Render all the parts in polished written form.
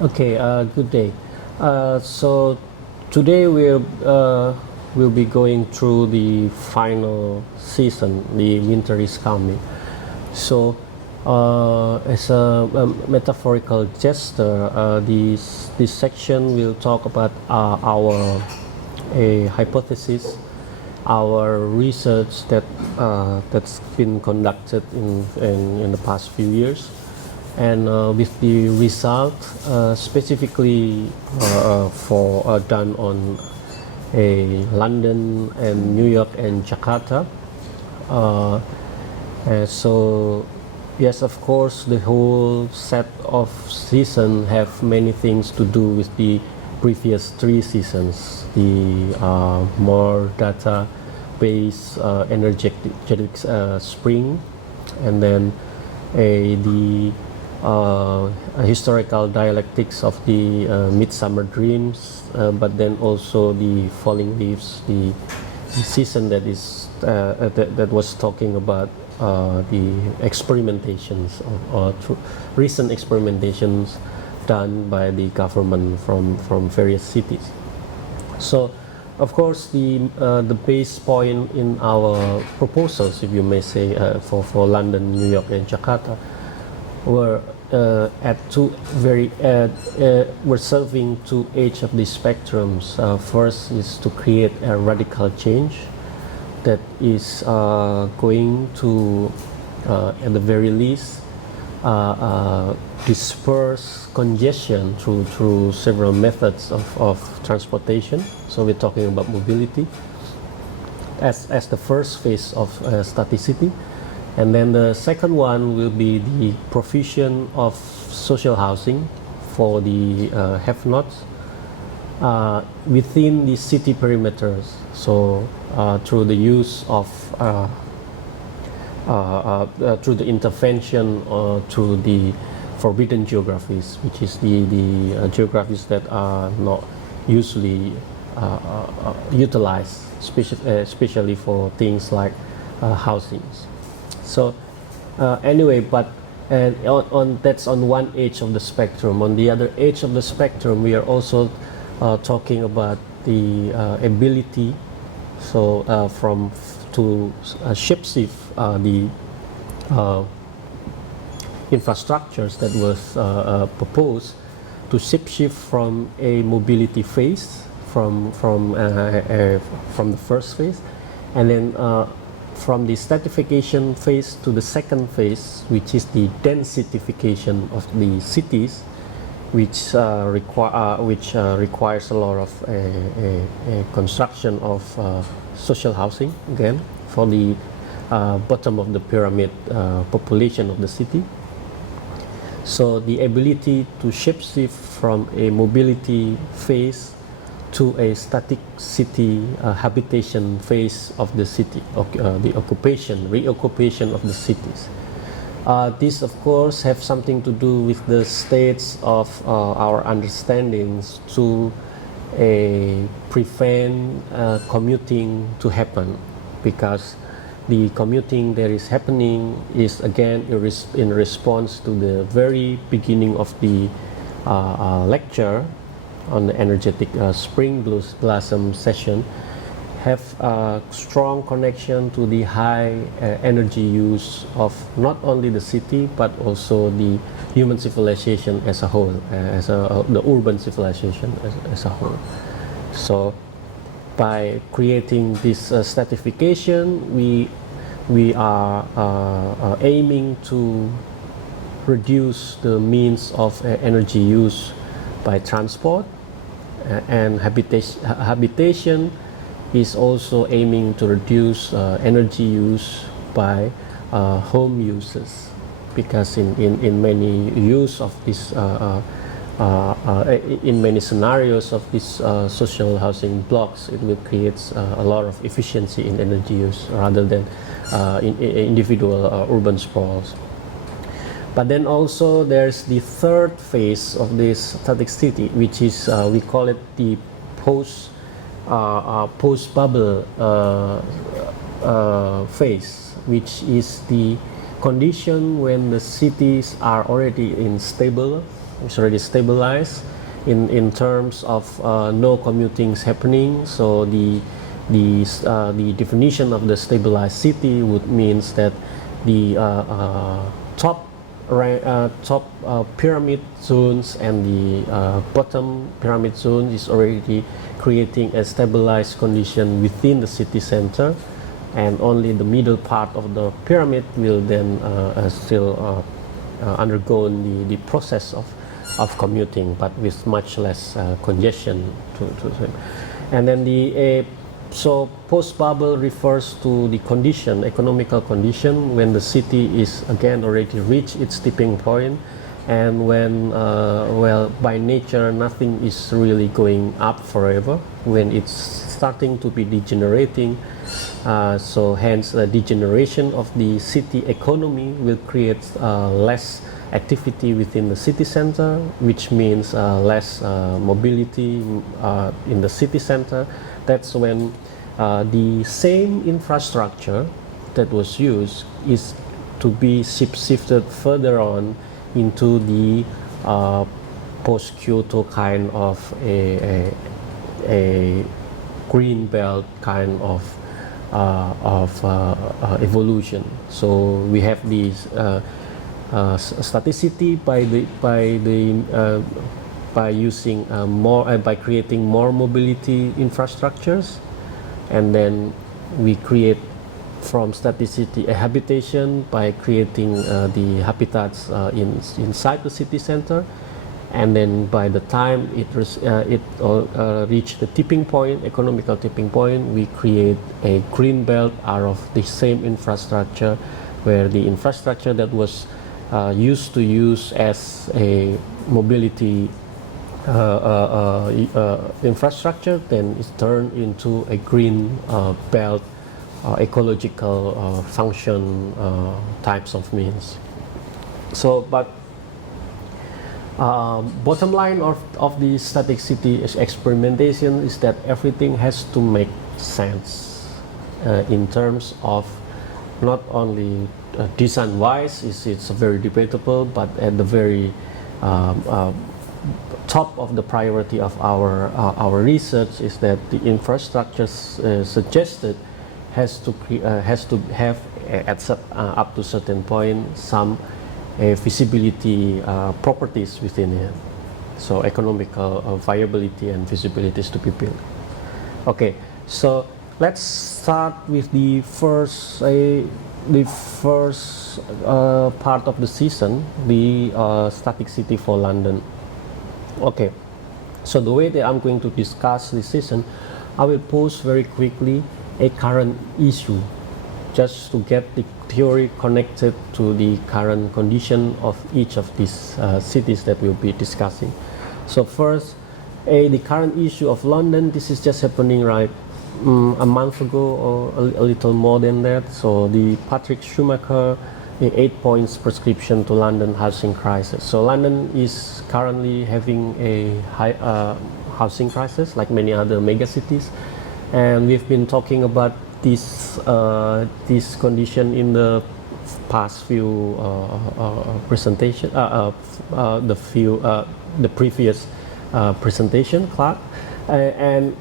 Okay, good day. So today we'll be going through the final season. The winter is coming. So, as a metaphorical gesture, this section will talk about our a hypothesis, our research that's been conducted in the past few years, and with the result specifically done on London and New York and Jakarta. So yes, of course, the whole set of season have many things to do with the previous three seasons. The more data-based energetic spring, and then the historical dialectics of the midsummer dreams, but then also the falling leaves, the season that is that was talking about the experimentations or recent experimentations done by the government from various cities. So, of course, the base point in our proposals, if you may say, for London, New York, and Jakarta, were at two very were serving two edge of the spectrums. First is to create a radical change that is going to, at the very least, disperse congestion through several methods of transportation. So we're talking about mobility as the first phase of staticity. And then the second one will be the provision of social housing for the have-nots within the city perimeters. So through the use of through the intervention through the forbidden geographies, which is the geographies that are not usually utilized, especially for things like housings. So anyway, but that's on one edge of the spectrum. On the other edge of the spectrum, we are also talking about the ability, so to shapeshift the infrastructures that was proposed to shapeshift from a mobility phase, from the first phase, and then from the stratification phase to the second phase, which is the densification of the cities, which requires a lot of construction of social housing, again, for the bottom of the pyramid population of the city. So the ability to shapeshift from a mobility phase to a static city habitation phase of the city, the reoccupation of the cities. This, of course, have something to do with the states of our understandings to prevent commuting to happen, because the commuting that is happening is again in response to the very beginning of the lecture on the energetic spring blossom session, have a strong connection to the high energy use of not only the city but also the human civilization as a whole, the urban civilization as a whole. So by creating this stratification, we are aiming to reduce the means of energy use by transport, and habitation is also aiming to reduce energy use by home uses, because in many use of this in many scenarios of these social housing blocks, it will create a lot of efficiency in energy use rather than in individual urban sprawls. But then also there's the third phase of this static city, which is we call it the post-bubble phase, which is the condition when the cities are already in stable It's already stabilized in terms of no commuting is happening. So the definition of the stabilized city would means that the top pyramid zones and the bottom pyramid zone is already creating a stabilized condition within the city center, and only the middle part of the pyramid will then still undergo the process of commuting, but with much less congestion and then so post-bubble refers to the condition, economical condition, when the city is again already reached its tipping point, and when well, by nature nothing is really going up forever, when it's starting to be degenerating. So hence the degeneration of the city economy will create less activity within the city center, which means less mobility in the city center. That's when the same infrastructure that was used is to be shifted further on into the post-Kyoto kind of a green belt kind of evolution. So we have these staticity by using by creating more mobility infrastructures, and then we create from staticity a habitation by creating the habitats inside the city center, and then by the time it reached the tipping point, economical tipping point, we create a green belt out of the same infrastructure, where the infrastructure that was used to use as a mobility infrastructure then is turned into a green belt ecological function types of means. So but bottom line of the static city experimentation is that everything has to make sense in terms of not only design wise, it's very debatable, but at the very top of the priority of our research is that the infrastructure suggested has to have up to certain point some feasibility properties within it. So economical viability and feasibility is to be built. Okay, so let's start with the first part of the season, the static city for London. Okay, so the way that I'm going to discuss this season, I will pose very quickly a current issue, just to get the theory connected to the current condition of each of these cities that we'll be discussing. So first, the current issue of London. This is just happening right a month ago or a little more than that. So the Patrick Schumacher, the 8 points prescription to London housing crisis. So London is currently having a high housing crisis like many other mega cities, and we've been talking about this condition in the past few presentation, the previous presentation class, and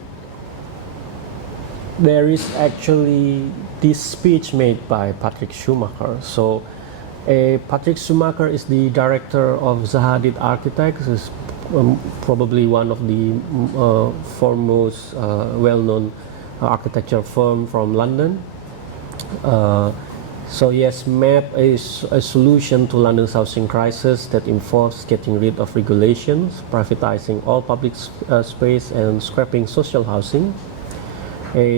there is actually this speech made by Patrick Schumacher. So Patrick Schumacher is the director of Zaha Hadid Architects, is probably one of the foremost well-known architecture firm from London. So he has mapped a solution to London's housing crisis that involves getting rid of regulations, privatizing all public space, and scrapping social housing.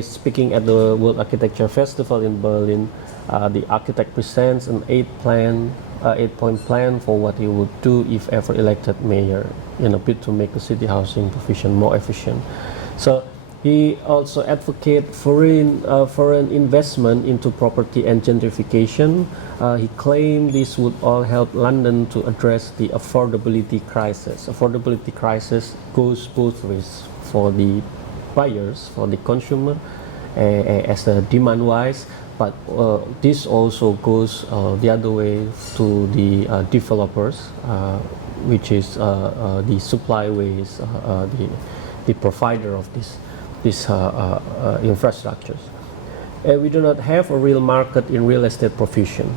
Speaking at the World Architecture Festival in Berlin, the architect presents an 8-point plan for what he would do if ever elected mayor, in a bid to make the city housing provision more efficient. So he also advocates foreign investment into property and gentrification. He claimed this would all help London to address the affordability crisis. Affordability crisis goes both ways, for the buyers, for the consumer, as a demand-wise, But this also goes the other way to the developers, which is the supplyways, the provider of these infrastructures. We do not have a real market in real estate provision.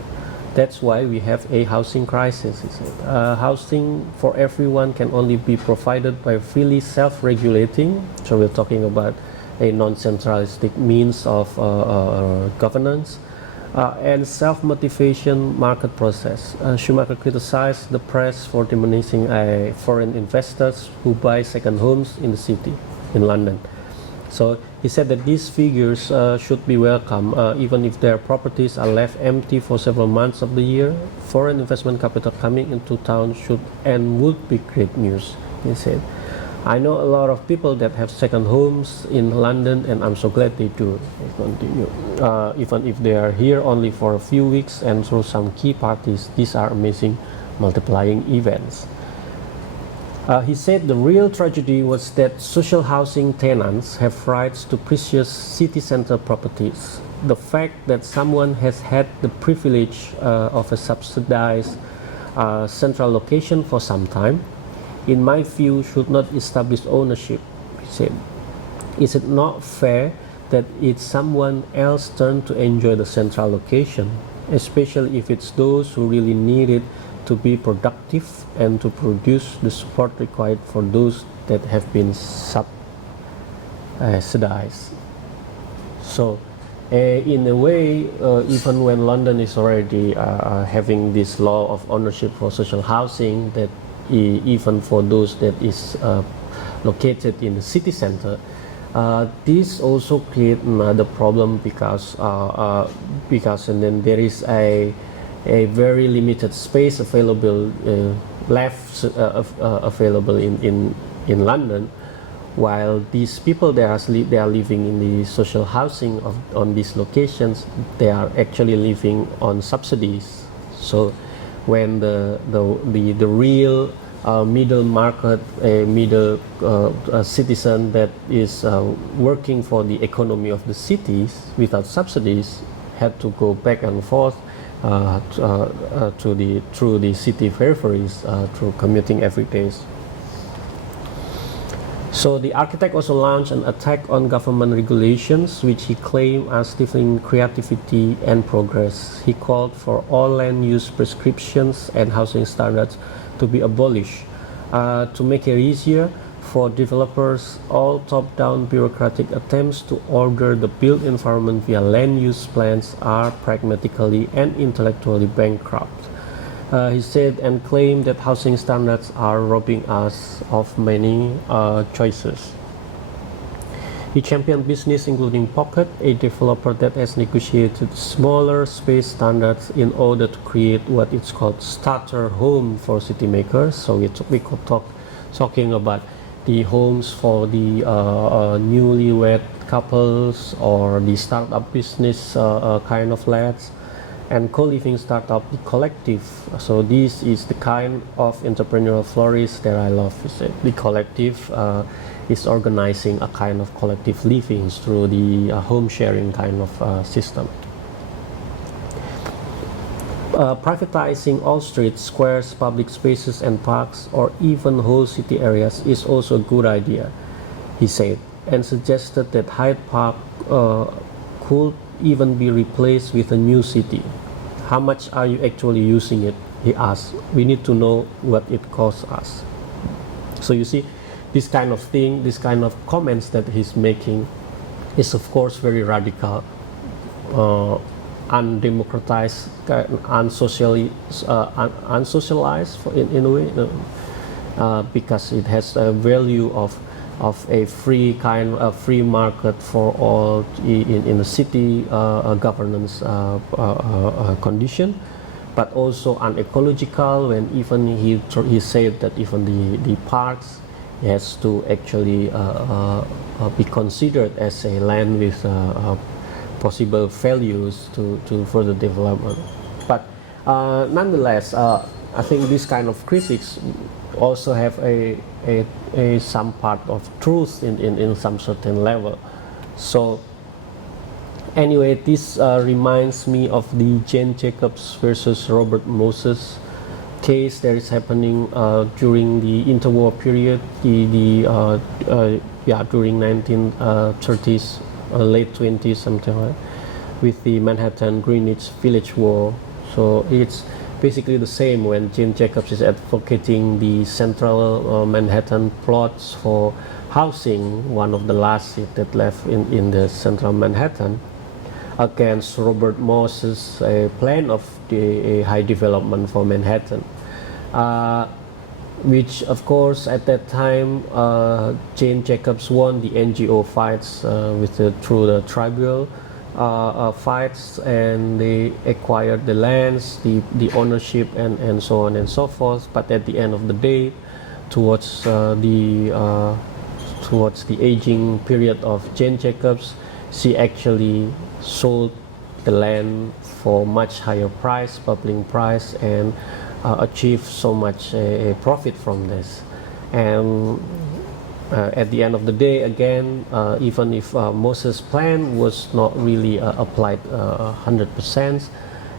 That's why we have a housing crisis. Housing for everyone can only be provided by freely self-regulating. So we're talking about a non-centralistic means of governance and self-motivation market process. Schumacher criticized the press for demonizing foreign investors who buy second homes in the city, in London. So he said that these figures should be welcome, even if their properties are left empty for several months of the year. Foreign investment capital coming into town should and would be great news, he said. I know a lot of people that have second homes in London, and I'm so glad they do. They continue. Even if they are here only for a few weeks and through some key parties, these are amazing multiplying events. He said the real tragedy was that social housing tenants have rights to precious city center properties. The fact that someone has had the privilege of a subsidized central location for some time, in my view, should not establish ownership, he said. Is it not fair that it's someone else's turn to enjoy the central location, especially if it's those who really need it to be productive and to produce the support required for those that have been subsidized? So, in a way, even when London is already having this law of ownership for social housing, that even for those that is located in the city center, this also creates another problem because and then there is a very limited space available available in London, while these people they are living in the social housing on these locations, they are actually living on subsidies. So when the real middle market, middle citizen that is working for the economy of the cities without subsidies had to go back and forth through the city peripheries through commuting every day. So the architect also launched an attack on government regulations, which he claimed are stifling creativity and progress. He called for all land use prescriptions and housing standards to be abolished. To make it easier for developers, all top-down bureaucratic attempts to order the built environment via land use plans are pragmatically and intellectually bankrupt. He said and claimed that housing standards are robbing us of many choices. He championed business including Pocket, a developer that has negotiated smaller space standards in order to create what is called starter home for city makers. So we could talking about the homes for the newlywed couples or the startup business kind of lads, and co-living startup, the collective. So this is the kind of entrepreneurial flourish that I love. The collective is organizing a kind of collective living through the home sharing kind of system. Privatizing all streets, squares, public spaces and parks, or even whole city areas is also a good idea, he said, and suggested that Hyde Park could even be replaced with a new city. How much are you actually using it? He asked. We need to know what it costs us. So you see, this kind of thing, this kind of comments that he's making is of course very radical, undemocratized, unsocialized in a way, because it has a value of a free market for all in a city governance condition, but also unecological. When even he said that even the parks has to actually be considered as a land with possible values to further development. But nonetheless, I think this kind of critics also have a some part of truth in some certain level. So Anyway, this reminds me of the Jane Jacobs versus Robert Moses case that is happening during the interwar period, during 1930s, late 20s, something like, with the Manhattan Greenwich Village War. So it's basically the same when Jane Jacobs is advocating the central Manhattan plots for housing, one of the last seats that left in the central Manhattan, against Robert Moses' plan of the high development for Manhattan, which of course at that time Jane Jacobs won the NGO fights through the tribal fights, and they acquired the lands, the ownership, and so on and so forth. But at the end of the day, towards the aging period of Jane Jacobs, she actually sold the land for much higher price, bubbling price, and achieved so much profit from this. And at the end of the day, again, even if Moses' plan was not really applied 100%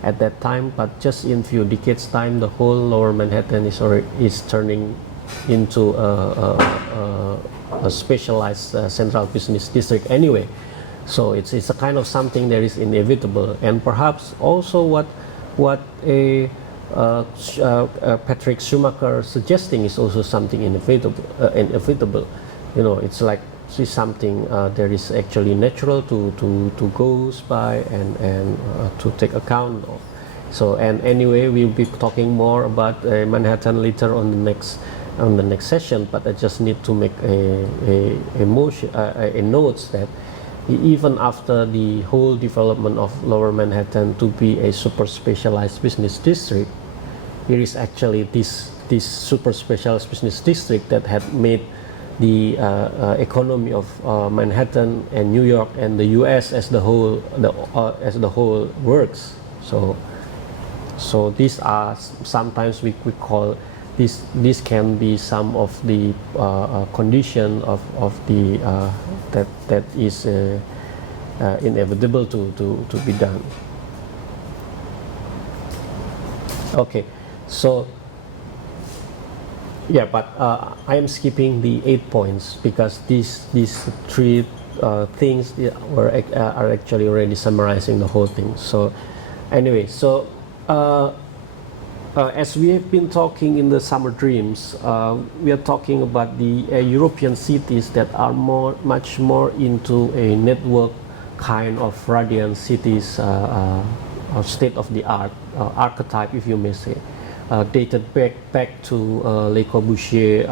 at that time, but just in few decades time, the whole Lower Manhattan is turning into a specialized central business district anyway. So it's a kind of something that is inevitable, and perhaps also what Patrick Schumacher suggesting is also something inevitable. You know, it's like something that is actually natural to go by and to take account of. So, and anyway, we'll be talking more about Manhattan later on the next session. But I just need to make a note that even after the whole development of Lower Manhattan to be a super specialized business district, it is actually this super specialized business district that had made the economy of Manhattan and New York and the U.S. as the whole works. So these are sometimes we call this can be some of the condition of the that is inevitable to be done. Okay, so yeah, but I am skipping the 8 points because these 3 things are actually already summarizing the whole thing. So anyway, so as we have been talking in the Summer Dreams, we are talking about the European cities that are much more into a network kind of radiant cities, or state-of-the-art archetype, if you may say, dated back to Le Corbusier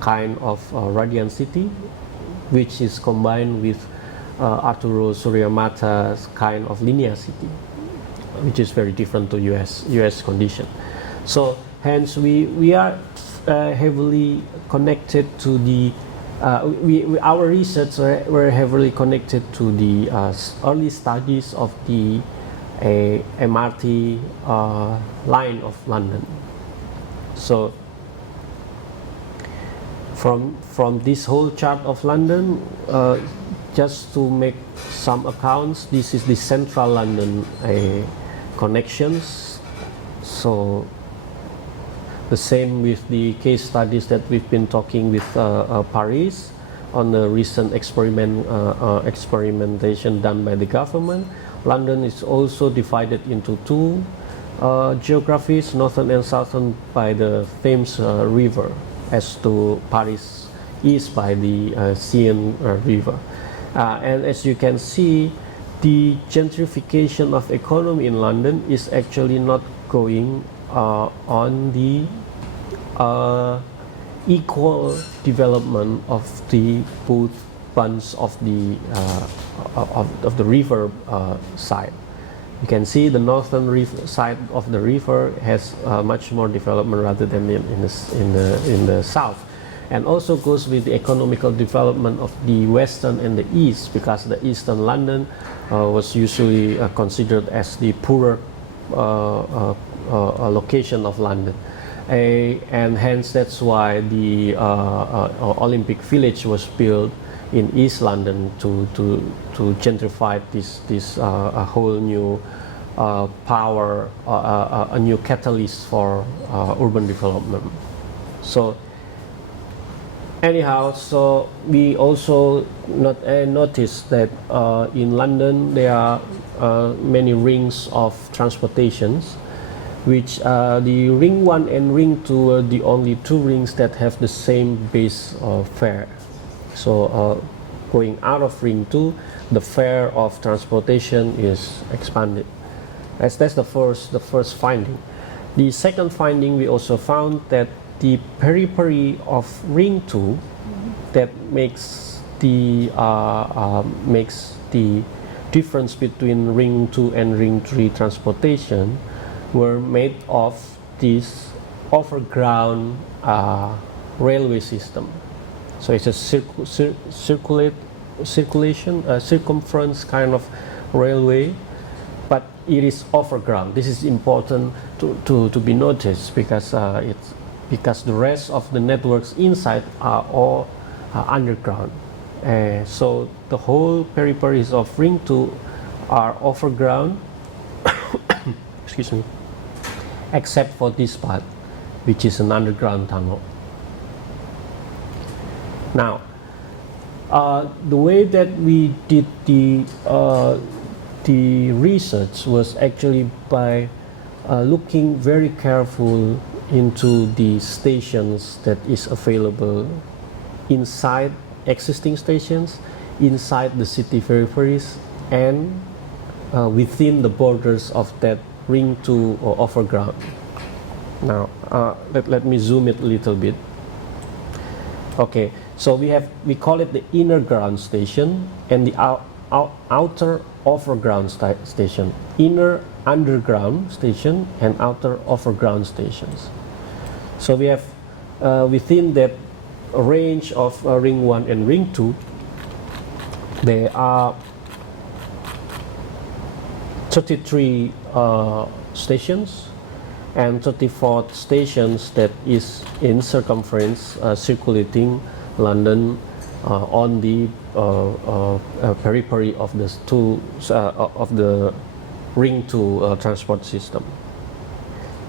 kind of radiant city, which is combined with Arturo Soria-Mata's kind of linear city, which is very different to US condition. So hence we are heavily connected to the our research were heavily connected to the early studies of the MRT line of London. So from this whole chart of London, just to make some accounts, this is the central London connections. So the same with the case studies that we've been talking with Paris on the recent experimentation done by the government. London is also divided into 2 geographies, northern and southern, by the Thames River, as to Paris is by the Seine River. And as you can see, the gentrification of economy in London is actually not going on the equal development of the both bands of the river side. You can see the northern side of the river has much more development rather than in the south, and also goes with the economical development of the western and the east, because the eastern London was usually considered as the poorer location of London, and hence that's why the Olympic Village was built in East London to gentrify this a whole new power, a new catalyst for urban development. So anyhow, so we also noticed that in London there are many rings of transportations, which the Ring 1 and Ring 2 are the only two rings that have the same base fare. So going out of Ring 2, the fare of transportation is expanded. That's the first finding. The second finding, we also found that the periphery of Ring 2 that makes the difference between Ring 2 and Ring 3 transportation were made of this overground railway system. So it's a circumference kind of railway, but it is overground. This is important to be noticed because the rest of the networks inside are all underground. So the whole peripheries of Ring 2 are overground, excuse me, except for this part, which is an underground tunnel. Now, the way that we did the research was actually by looking very careful into the stations that is available inside existing stations, inside the city peripheries, and within the borders of that Ring 2 or overground. Now, let me zoom it a little bit. Okay, so we call it the inner ground station and the outer overground station. Inner underground station and outer overground stations. So we have within that range of Ring 1 and Ring 2, there are 33 stations and 34 stations that is in circumference circulating London on the periphery of the Ring 2 transport system.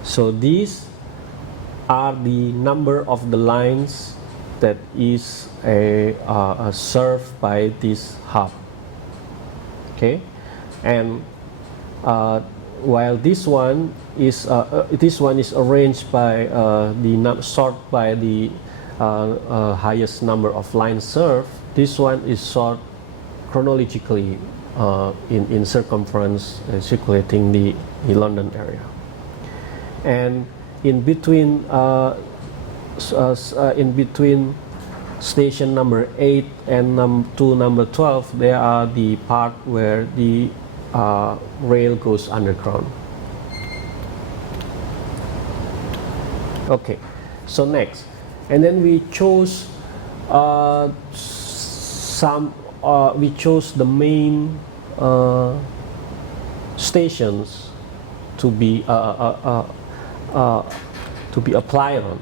So these are the number of the lines that is served by this hub. Okay, and while this one is arranged by sort by the highest number of lines served. This one is sort chronologically in circumference circulating the London area, and in between station number 8 and number 12, there are the part where the rail goes underground. Okay, so next, and then we chose the main stations to be applied on.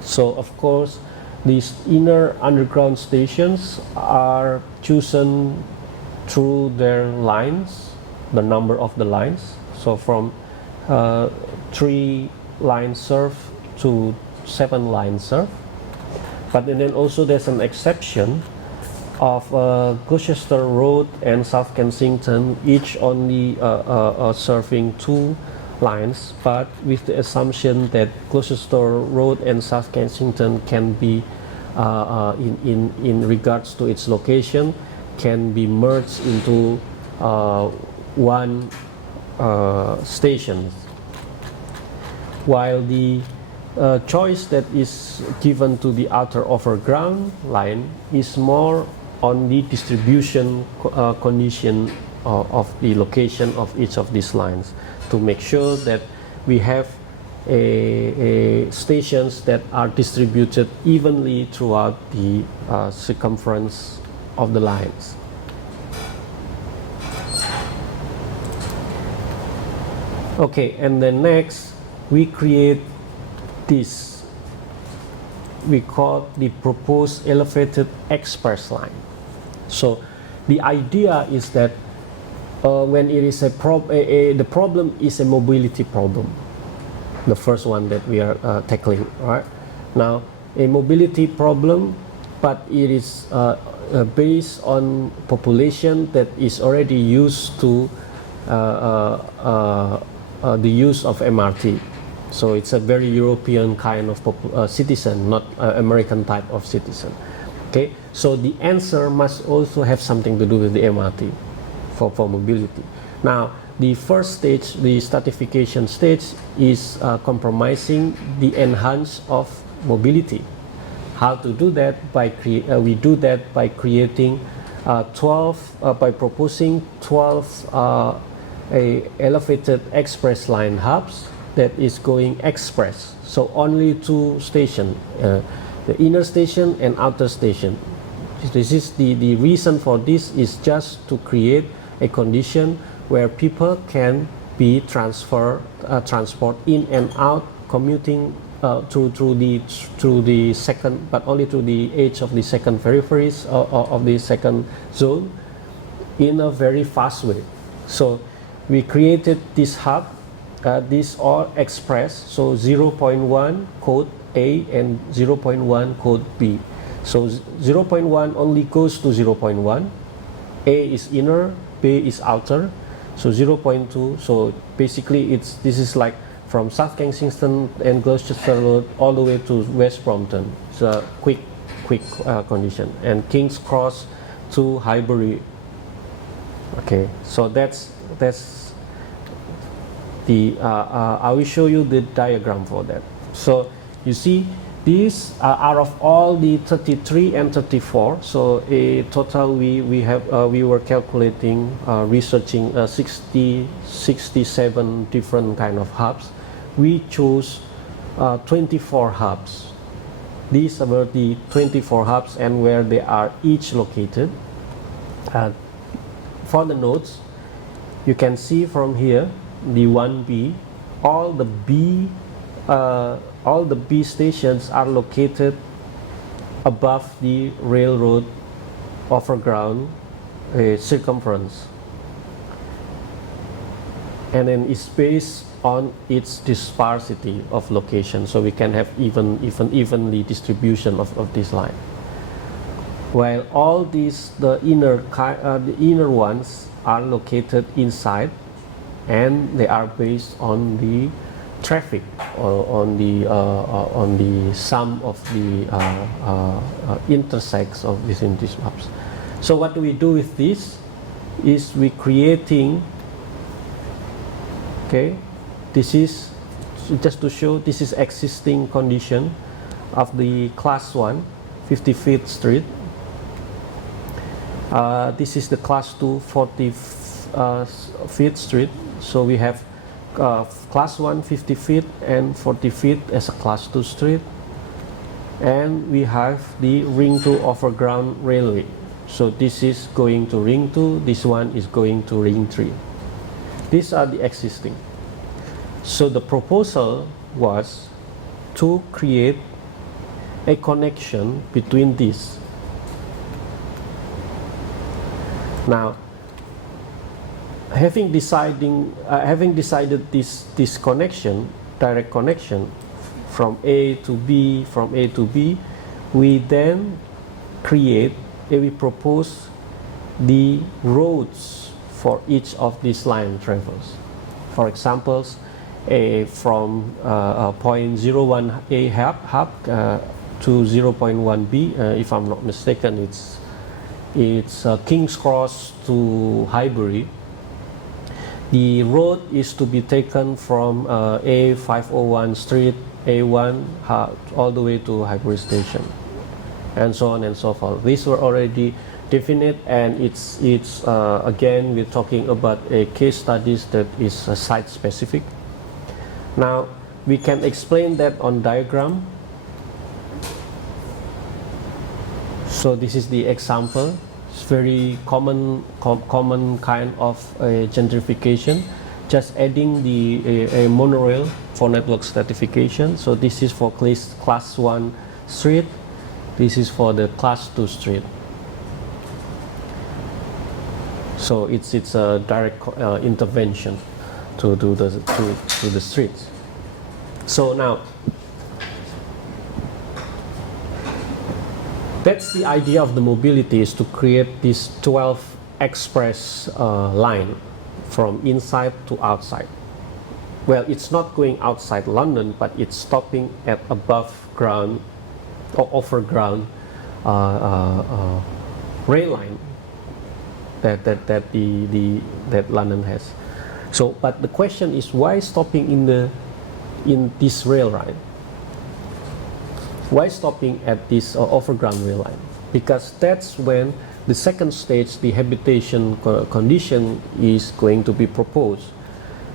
So of course, these inner underground stations are chosen through their lines, the number of the lines. So from 3 lines served to 7 lines served. But then also there's an exception of Gloucester Road and South Kensington, each only serving 2 lines, but with the assumption that Gloucester Road and South Kensington can be, in regards to its location, can be merged into one station. While the choice that is given to the outer overground line is more on the distribution condition of the location of each of these lines, to make sure that we have stations that are distributed evenly throughout the circumference of the lines. Okay, and then next we create this we call the proposed elevated express line. So the idea is that when it is the problem is a mobility problem, the first one that we are tackling, right? Now, a mobility problem, but it is based on population that is already used to the use of MRT. So it's a very European kind of citizen, not American type of citizen. Okay, so the answer must also have something to do with the MRT for mobility. Now, the first stage, the stratification stage, is compromising the enhance of mobility. How to do that? We do that by creating 12, by proposing 12 elevated express line hubs that is going express. So only two stations, the inner station and outer station. This is the reason for this is just to create a condition where people can be transport in and out, commuting through the second, but only through the edge of the second peripheries of the second zone in a very fast way. So we created this hub. These are express. So 0.1 code A and 0.1 code B. So 0.1 only goes to 0.1. A is inner, B is outer. So 0.2. So basically, this is like from South Kensington and Gloucester Road all the way to West Brompton. It's a quick condition. And King's Cross to Highbury. Okay, so that's the. I will show you the diagram for that. So you see, these are of all the 33 and 34. So a total we were calculating, researching 67 different kind of hubs. We chose 24 hubs. These are the 24 hubs and where they are each located. For the nodes, you can see from here the 1B, all the B stations are located above the railroad overground circumference, and then it's based on its disparity of location, so we can have evenly distribution of this line. While all these the inner ones are located inside, and they are based on the traffic or on the sum of the intersects of within these maps. So what do we do with this? Is we creating. Okay, this is just to show this is existing condition of the class 1, 55th Street. This is the class 2, 45th Street. So we have class 1, 55th and 45th as a class 2 street, and we have the ring 2 overground railway. So this is going to ring 2, this one is going to ring 3. These are the existing. So the proposal was to create a connection between these. Now, having decided this connection, direct connection from A to B, we then we propose the roads for each of these line travels. For example, from point 01A hub to 0.1B, if I'm not mistaken, it's King's Cross to Highbury. The road is to be taken from A501 Street, A1, all the way to Highbury Station, and so on and so forth. These were already definite, and it's again we're talking about a case studies that is site specific. Now we can explain that on diagram. So this is the example. It's very common kind of gentrification. Just adding the monorail for network stratification. So this is for class 1 street. This is for the class 2 street. So it's a direct intervention to the streets. So now that's the idea of the mobility, is to create this 12 express line from inside to outside. Well, it's not going outside London, but it's stopping at above ground or overground rail line that London has. So, but the question is, why stopping in this rail line? Why stopping at this overground rail line? Because that's when the second stage, the habitation condition, is going to be proposed.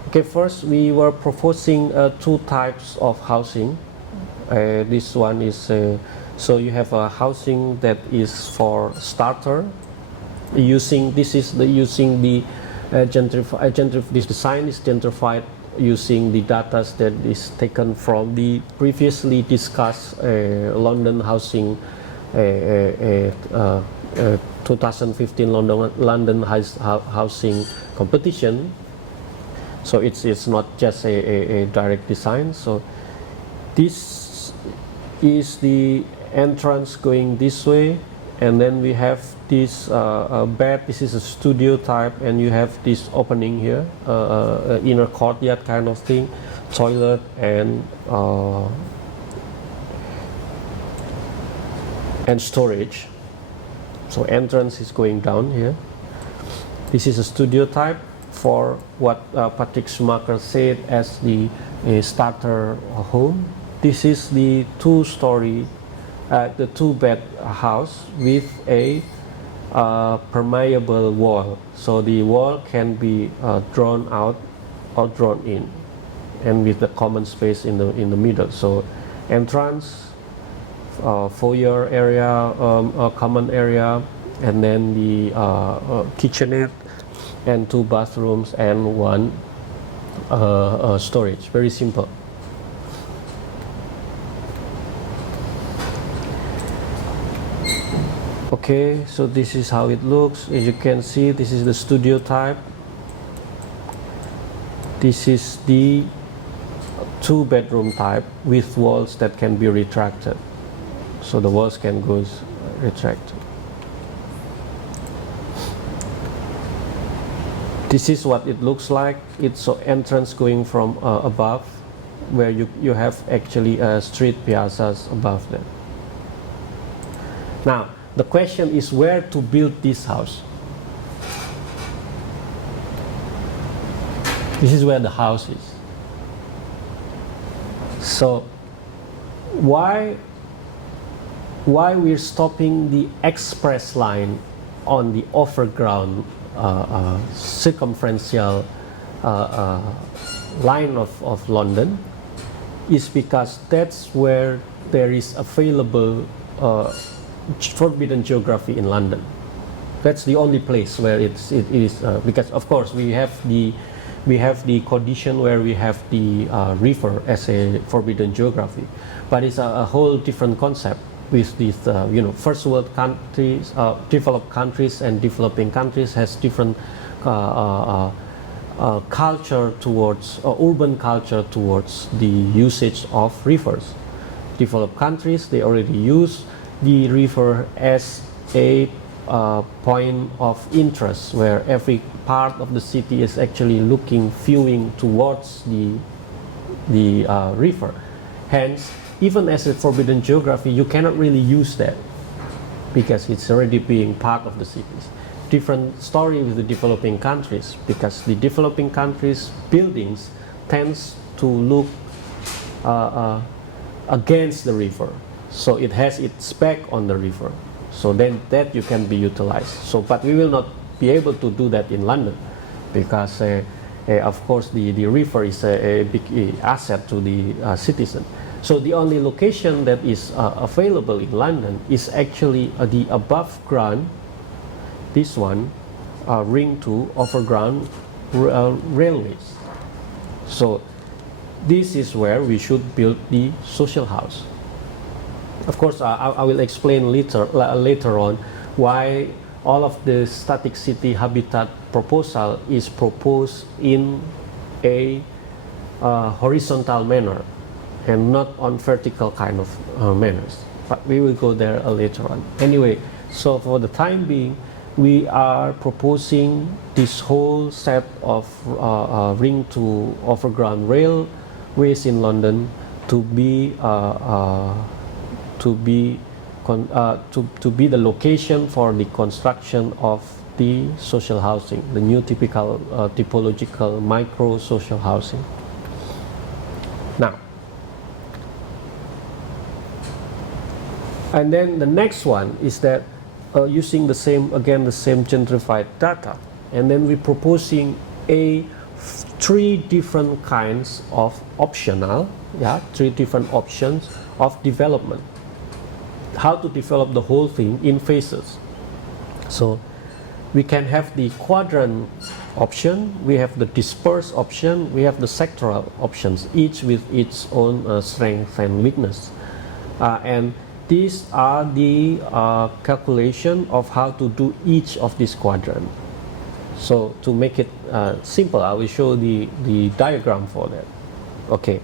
Okay, first we were proposing two types of housing. This one is so you have a housing that is for starter. Using this design is gentrified using the data that is taken from the previously discussed London housing 2015 London housing competition. So it's not just a direct design. So this is the entrance going this way, and then we have this bed. This is a studio type, and you have this opening here, inner courtyard kind of thing, toilet and storage. So entrance is going down here. This is a studio type for what Patrick Schumacher said as the starter home. This is the two-story, the two-bed house with a permeable wall. So the wall can be drawn out or drawn in, and with the common space in the middle. So entrance, foyer area, a common area, and then the kitchenette, and two bathrooms and one storage. Very simple. Okay, so this is how it looks. As you can see, this is the studio type. This is the two-bedroom type with walls that can be retracted. So the walls can go retracted. This is what it looks like. It's an entrance going from above, where you have actually street piazzas above them. Now, the question is where to build this house. This is where the house is. So, why we're stopping the express line on the overground circumferential line of London is because that's where there is available forbidden geography in London. That's the only place where it is because of course we have the condition where we have the river as a forbidden geography, but it's a whole different concept with these first world countries, developed countries and developing countries has different culture towards urban culture towards the usage of rivers. Developed countries, they already use the river as a point of interest where every part of the city is actually viewing towards the river. Hence, even as a forbidden geography, you cannot really use that because it's already being part of the cities. Different story with the developing countries, because the developing countries' buildings tends to look against the river. So it has its back on the river. So then that you can be utilized. So, but we will not be able to do that in London because of course the river is a big asset to the citizen. So the only location that is available in London is actually the above ground, this one, Ring 2 overground railways. So this is where we should build the social house. Of course, I will explain later on why all of the static city habitat proposal is proposed in a horizontal manner and not on vertical kind of manners. But we will go there later on. Anyway, so for the time being, we are proposing this whole set of ring to overground railways in London to be the location for the construction of the social housing, the new typical typological micro social housing. Now, and then the next one is that using the same gentrified data, and then we're proposing three different kinds of three different options of development. How to develop the whole thing in phases. So we can have the quadrant option, we have the dispersed option, we have the sectoral options, each with its own strength and weakness. And these are the calculation of how to do each of these quadrants. So to make it simple, I will show the diagram for that. Okay,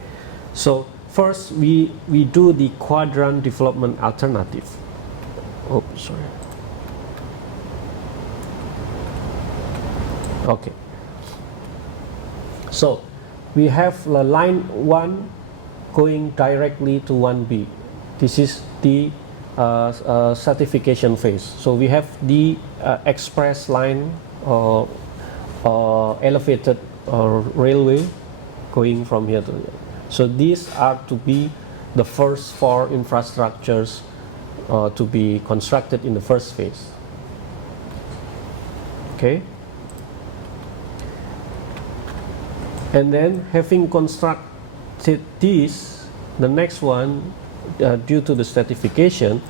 so first we do the quadrant development alternative. Oh, sorry. Okay, so we have the line 1 going directly to 1B. This is the certification phase. So we have the express line elevated railway going from here to here. So these are to be the first 4 infrastructures to be constructed in the first phase. Okay. And then having constructed this, the next one, due to the stratification,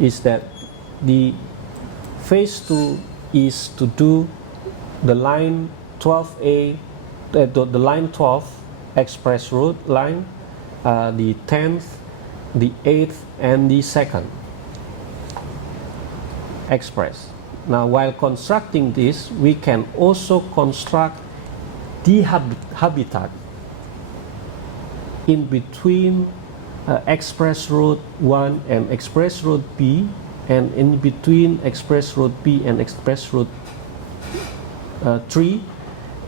is that the phase 2 is to do the line 12A, the line 12 express route line, the 10th, the 8th, and the 2nd express. Now, while constructing this, we can also construct the habitat in between express road 1 and express road B, and in between express road B and express road 3,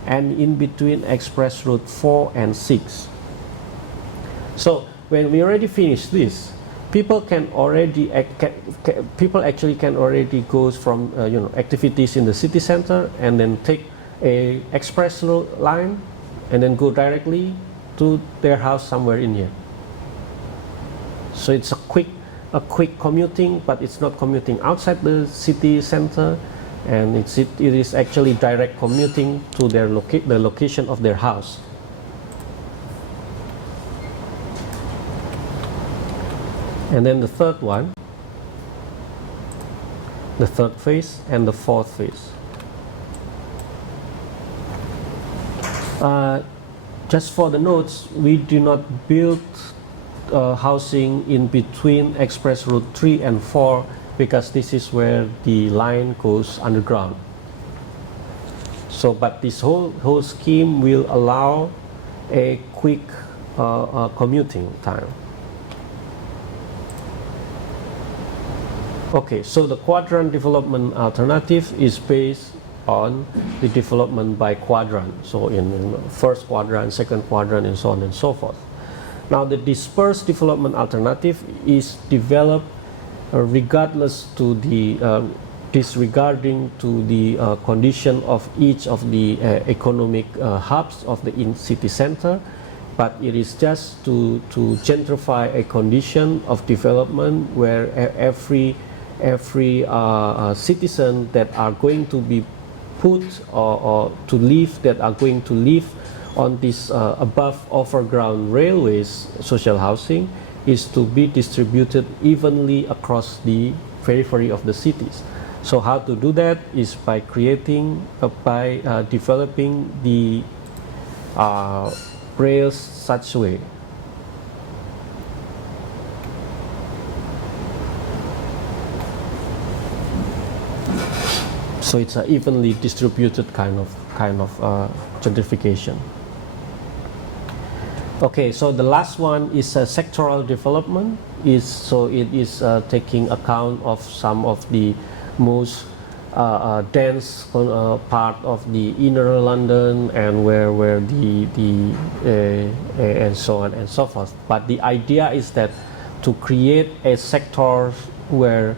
and in between express road 4 and 6. So when we already finish this, people actually can already go from activities in the city center and then take a express line and then go directly to their house somewhere in here. So it's a quick commuting, but it's not commuting outside the city center, and it is actually direct commuting to the location of their house. And then the third one, the third phase and the fourth phase. Just for the notes, we do not build housing in between express route 3 and 4 because this is where the line goes underground. So, but this whole scheme will allow a quick commuting time. Okay, so the quadrant development alternative is based on the development by quadrant. So in first quadrant, second quadrant, and so on and so forth. Now the dispersed development alternative is developed regardless to the disregarding to the condition of each of the economic hubs of the city center, but it is just to gentrify a condition of development where every citizen that are going to be put or to live, that are going to live on this above overground railways social housing, is to be distributed evenly across the periphery of the cities. So how to do that is by creating, developing the rails such way. So it's an evenly distributed kind of gentrification. Okay, so the last one is sectoral development. It is taking account of some of the most dense part of the inner London, and where and so on and so forth. But the idea is that to create a sector where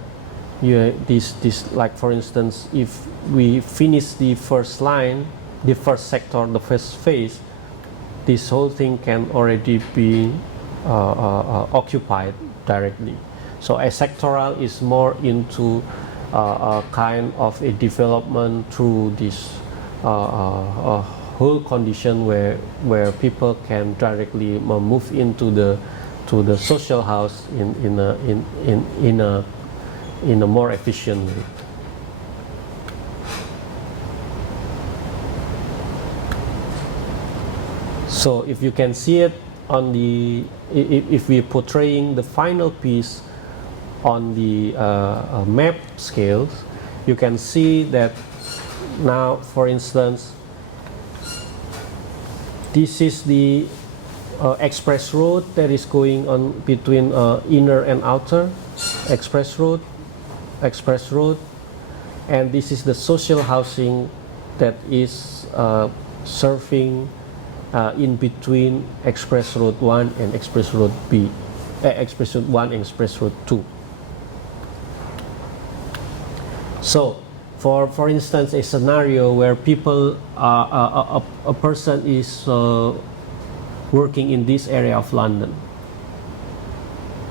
this, like for instance, if we finish the first line, the first sector, the first phase, this whole thing can already be occupied directly. So a sectoral is more into a kind of a development through this whole condition where people can directly move into the social house in a more efficient way. So if you can see it on the, if we're portraying the final piece on the map scales, you can see that now, for instance, this is the express road that is going on between inner and outer express road, and this is the social housing that is serving in between Express Road 1 and Express Road 1 and Express Road 2. So, for instance, a scenario where people, a person is working in this area of London.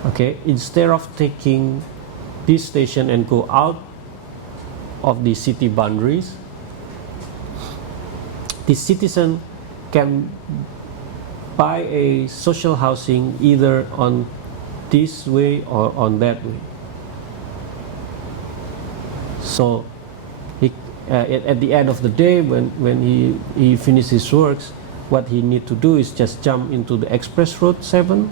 Okay, instead of taking this station and go out of the city boundaries, the citizen can buy a social housing either on this way or on that way. So at the end of the day, when he finishes his works, what he need to do is just jump into the Express Road 7A,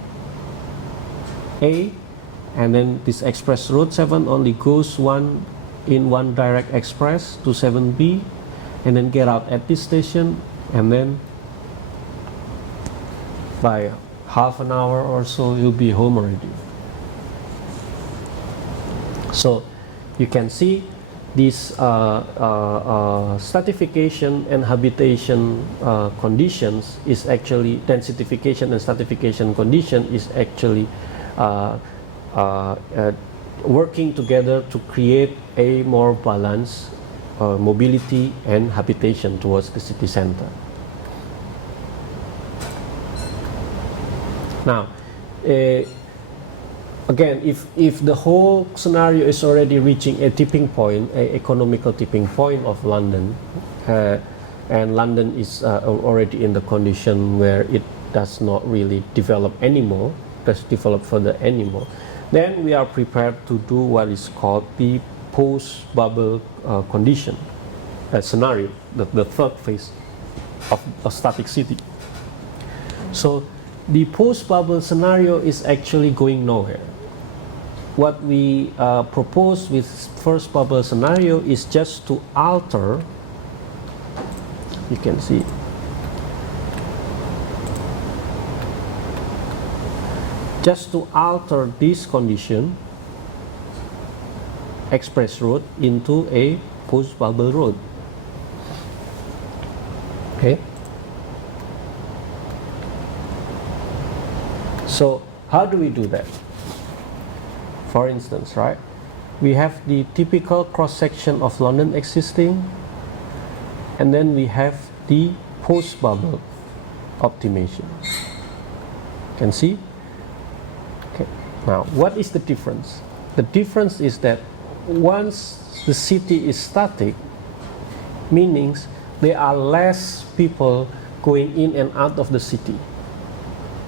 and then this Express Road 7 only goes one direct express to 7B, and then get out at this station, and then by half an hour or so you'll be home already. So you can see this stratification and habitation conditions is actually, densification and stratification condition is actually working together to create a more balanced mobility and habitation towards the city center. Now, again, if the whole scenario is already reaching a tipping point, a economical tipping point of London, and London is already in the condition where it does not really develop anymore, further anymore, then we are prepared to do what is called the post-bubble condition scenario, the third phase of a static city. So the post-bubble scenario is actually going nowhere. What we propose with first bubble scenario is just to alter, you can see, just to alter this condition, express road, into a post-bubble road. Okay. So how do we do that? For instance, right, we have the typical cross-section of London existing, and then we have the post-bubble optimization. Can see? Okay. Now, what is the difference? The difference is that once the city is static, meaning there are less people going in and out of the city,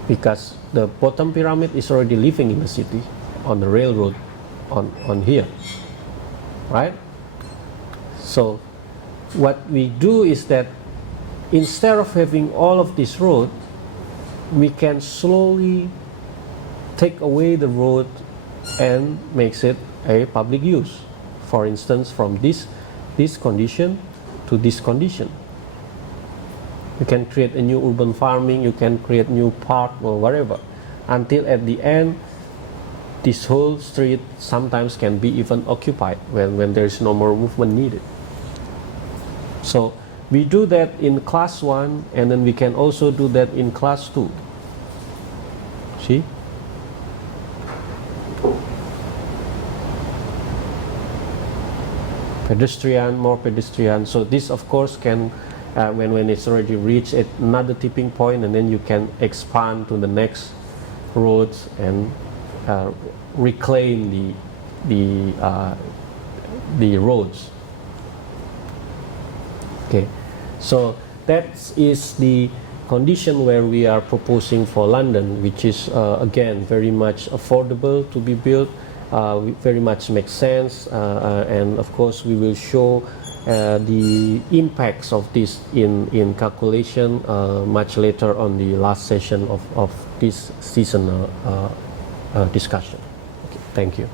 because the bottom pyramid is already living in the city on the railroad on here, right? So what we do is that instead of having all of this road, we can slowly take away the road and makes it a public use. For instance, from this this condition to this condition. You can create a new urban farming, you can create new park or whatever, until at the end this whole street sometimes can be even occupied when there is no more movement needed. So we do that in class 1, and then we can also do that in class 2. See? Pedestrian, more pedestrian. So this of course can, when it's already reached another tipping point, and then you can expand to the next roads and reclaim the roads. Okay, so that is the condition where we are proposing for London, which is again very much affordable to be built, very much makes sense, and of course we will show the impacts of this in calculation much later on the last session of this seasonal discussion. Okay, thank you.